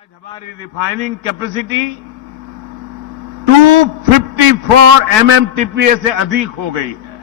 आज हमारी refining capacity 254 MMTPA से अधिक हो गई है।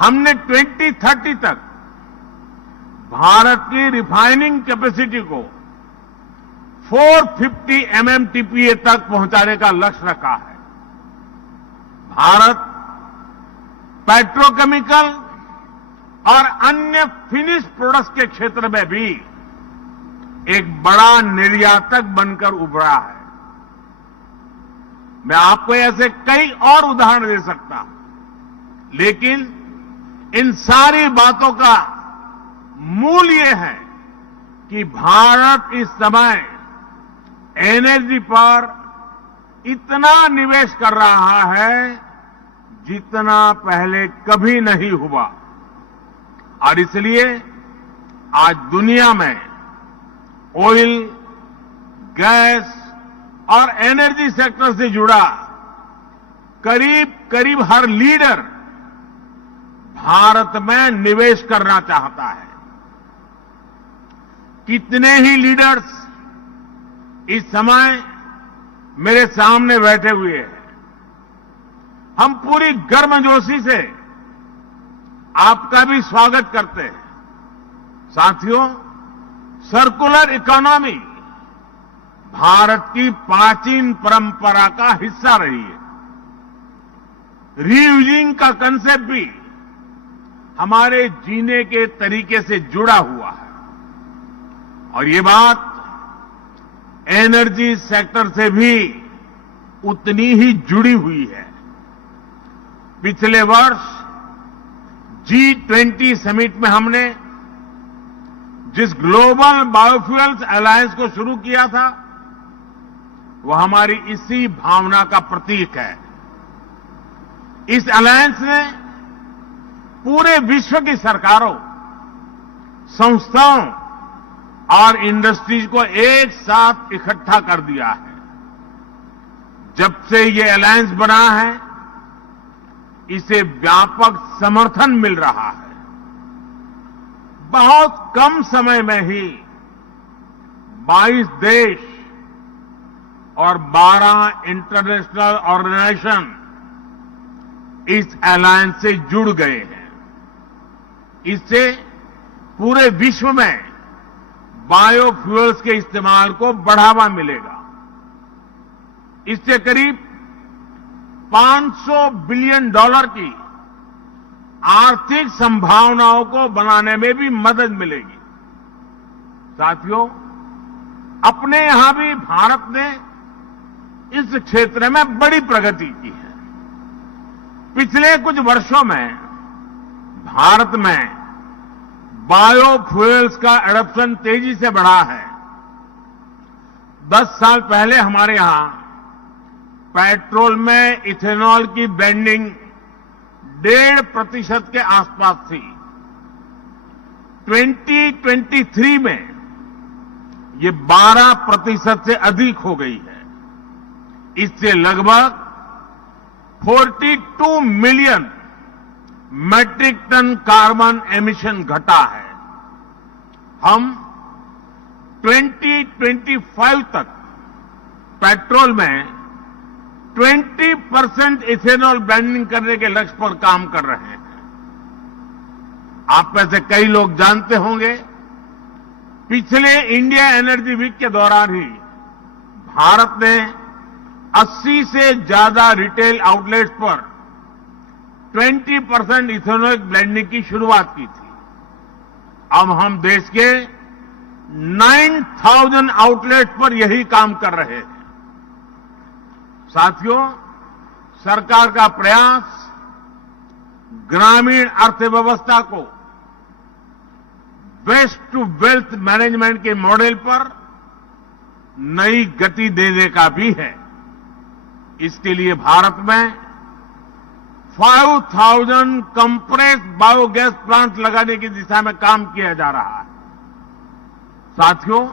हमने 2030 तक भारत की रिफाइनिंग कैपेसिटी को 450 MMTPA तक पहुंचाने का लक्ष्य रखा है। भारत पेट्रोकेमिकल और अन्य फिनिश प्रोडक्ट्स के क्षेत्र में भी एक बड़ा निर्यातक बनकर उभरा है। मैं आपको ऐसे कई और उदाहरण दे सकता हूं, लेकिन इन सारी बातों का मूल ये है कि भारत इस समय एनर्जी पर इतना निवेश कर रहा है जितना पहले कभी नहीं हुआ, और इसलिए आज दुनिया में ऑयल, गैस और एनर्जी सेक्टर से जुड़ा करीब करीब हर लीडर भारत में निवेश करना चाहता है। कितने ही लीडर्स इस समय मेरे सामने बैठे हुए हैं। हम पूरी गर्मजोशी से आपका भी स्वागत करते हैं। साथियों, सर्कुलर इकोनॉमी भारत की प्राचीन परंपरा का हिस्सा रही है। रीयूजिंग का कंसेप्ट भी हमारे जीने के तरीके से जुड़ा हुआ है, और ये बात एनर्जी सेक्टर से भी उतनी ही जुड़ी हुई है। पिछले वर्ष G20 समिट में हमने जिस ग्लोबल बायोफ्यूल्स अलायंस को शुरू किया था, वह हमारी इसी भावना का प्रतीक है। इस अलायंस ने पूरे विश्व की सरकारों, संस्थाओं और इंडस्ट्रीज को एक साथ इकट्ठा कर दिया है। जब से ये अलायंस बना है, इसे व्यापक समर्थन मिल रहा है। बहुत कम समय में ही 22 देश और 12 इंटरनेशनल ऑर्गेनाइजेशन इस अलायंस से जुड़ गए हैं। इससे पूरे विश्व में बायोफ्यूल्स के इस्तेमाल को बढ़ावा मिलेगा। इससे करीब $500 बिलियन की आर्थिक संभावनाओं को बनाने में भी मदद मिलेगी। साथियों, अपने यहां भी भारत ने इस क्षेत्र में बड़ी प्रगति की है। पिछले कुछ वर्षों में भारत में बायोफ्यूल्स का एडॉप्शन तेजी से बढ़ा है। 10 साल पहले हमारे यहां पेट्रोल में इथेनॉल की ब्लेंडिंग 1.5% के आसपास थी। 2023 में ये 12% से अधिक हो गई है। इससे लगभग 42 million metric tonne carbon emission घटा है। हम 2025 तक पेट्रोल में 20% इथेनॉल ब्लेंडिंग करने के लक्ष्य पर काम कर रहे हैं। आप में से कई लोग जानते होंगे, पिछले इंडिया एनर्जी वीक के दौरान ही भारत ने 80 से ज्यादा रिटेल आउटलेट्स पर 20% इथेनॉल ब्लेंडिंग की शुरुआत की थी। अब हम देश के 9,000 आउटलेट्स पर यही काम कर रहे हैं। साथियों, सरकार का प्रयास ग्रामीण अर्थव्यवस्था को वेस्ट टू वेल्थ मैनेजमेंट के मॉडल पर नई गति देने का भी है। इसके लिए भारत में 5,000 कंप्रेस्ड बायोगैस प्लांट लगाने की दिशा में काम किया जा रहा है। साथियों,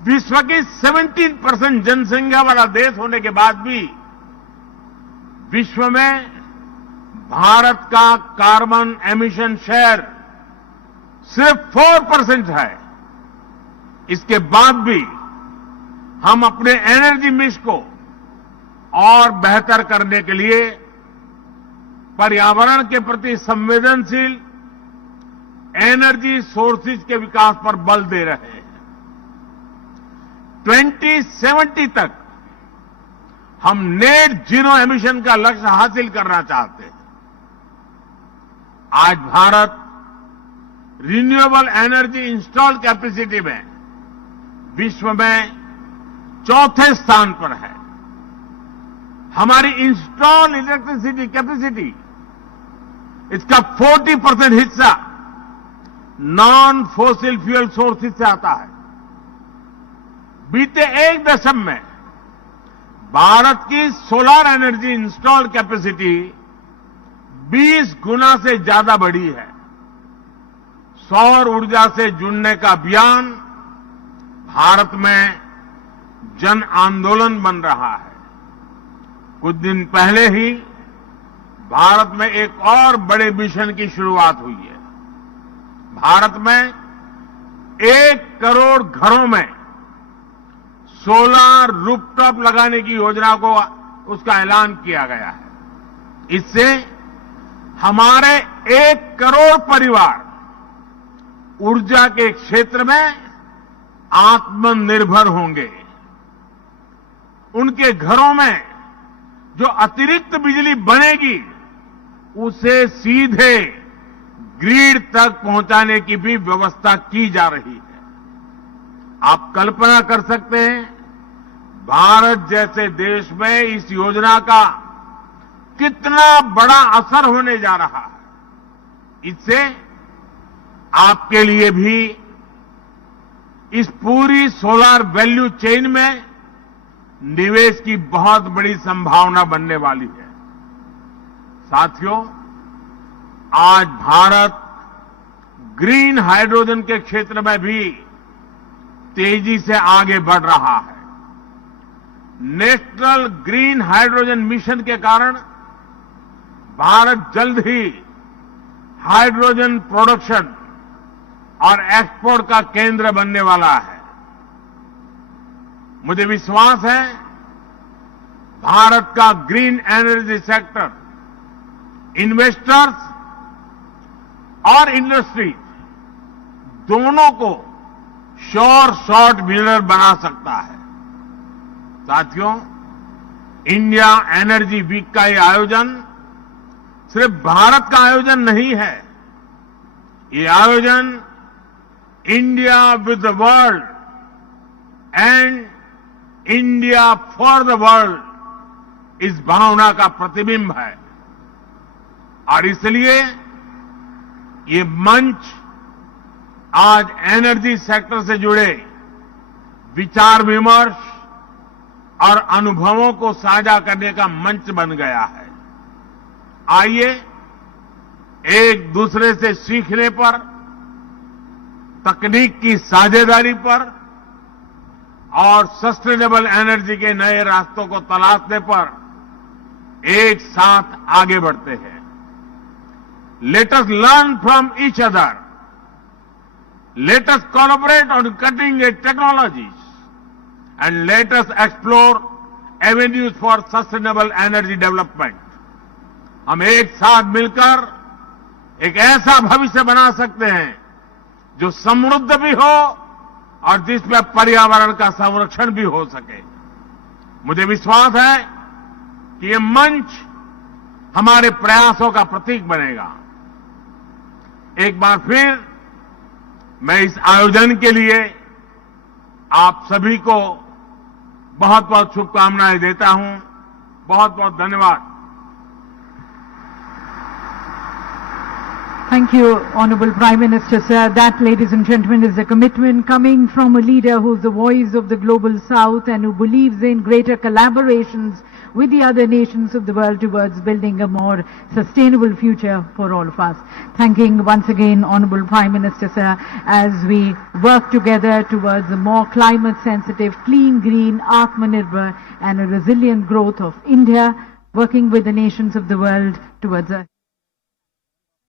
विश्व की 17% जनसंख्या वाला देश होने के बाद भी विश्व में भारत का कार्बन एमिशन शेयर सिर्फ 4% है। इसके बाद भी हम अपने एनर्जी मिक्स को और बेहतर करने के लिए पर्यावरण के प्रति संवेदनशील एनर्जी सोर्सेज के विकास पर बल दे रहे हैं। 2070 तक हम नेट जीरो एमिशन का लक्ष्य हासिल करना चाहते हैं। आज Bharat renewable energy install capacity में विश्व में चौथे स्थान पर है। हमारी इंस्टॉल इलेक्ट्रिसिटी कैपेसिटी इसका 40% हिस्सा नॉन फोसिल फ्यूल सोर्सेज से आता है। बीते एक दशक में भारत की सोलर एनर्जी इंस्टॉल कैपेसिटी 20 गुना से ज्यादा बढ़ी है। सौर ऊर्जा से जुड़ने का अभियान भारत में जन आंदोलन बन रहा है। कुछ दिन पहले ही भारत में एक और बड़े मिशन की शुरुआत हुई है। भारत में 1 करोड़ घरों में सोलर रूफटॉप लगाने की योजना को उसका ऐलान किया गया है। इससे हमारे 1 करोड़ परिवार ऊर्जा के क्षेत्र में आत्मनिर्भर होंगे। उनके घरों में जो अतिरिक्त बिजली बनेगी उसे सीधे ग्रिड तक पहुंचाने की भी व्यवस्था की जा रही है। आप कल्पना कर सकते हैं भारत जैसे देश में इस योजना का कितना बड़ा असर होने जा रहा है। इससे आपके लिए भी इस पूरी सोलर वैल्यू चेन में निवेश की बहुत बड़ी संभावना बनने वाली है। साथियों, आज भारत ग्रीन हाइड्रोजन के क्षेत्र में भी तेजी से आगे बढ़ रहा है। नेशनल ग्रीन हाइड्रोजन मिशन के कारण भारत जल्द ही हाइड्रोजन प्रोडक्शन और एक्सपोर्ट का केंद्र बनने वाला है। मुझे विश्वास है भारत का ग्रीन एनर्जी सेक्टर इन्वेस्टर्स और इंडस्ट्री दोनों को श्योर शॉट विनर बना सकता है। साथियों, इंडिया एनर्जी वीक का ये आयोजन सिर्फ भारत का आयोजन नहीं है। ये आयोजन India with the world and India for the world इस भावना का प्रतिबिंब है। और इसलिए ये मंच आज एनर्जी सेक्टर से जुड़े विचार विमर्श और अनुभवों को साझा करने का मंच बन गया है। आइए एक दूसरे से सीखने पर, तकनीक की साझेदारी पर और सस्टेनेबल एनर्जी के नए रास्तों को तलाशने पर एक साथ आगे बढ़ते हैं। Let us learn from each other, let us collaborate on cutting edge technologies and let us explore avenues for sustainable energy development. हम एक साथ मिलकर एक ऐसा भविष्य बना सकते हैं जो समृद्ध भी हो और जिसमें पर्यावरण का संरक्षण भी हो सके। मुझे विश्वास है कि ये मंच हमारे प्रयासों का प्रतीक बनेगा। एक बार फिर मैं इस आयोजन के लिए आप सभी को बहुत बहुत शुभकामनाएं देता हूं। बहुत बहुत धन्यवाद। Thank you, Honorable Prime Minister, sir. That, ladies and gentlemen, is a commitment coming from a leader who is the voice of the global south and who believes in greater collaborations with the other nations of the world towards building a more sustainable future for all of us. Thanking once again, Honorable Prime Minister, sir, as we work together towards a more climate-sensitive, clean, green, Atmanirbhar and a resilient growth of India, working with the nations of the world towards a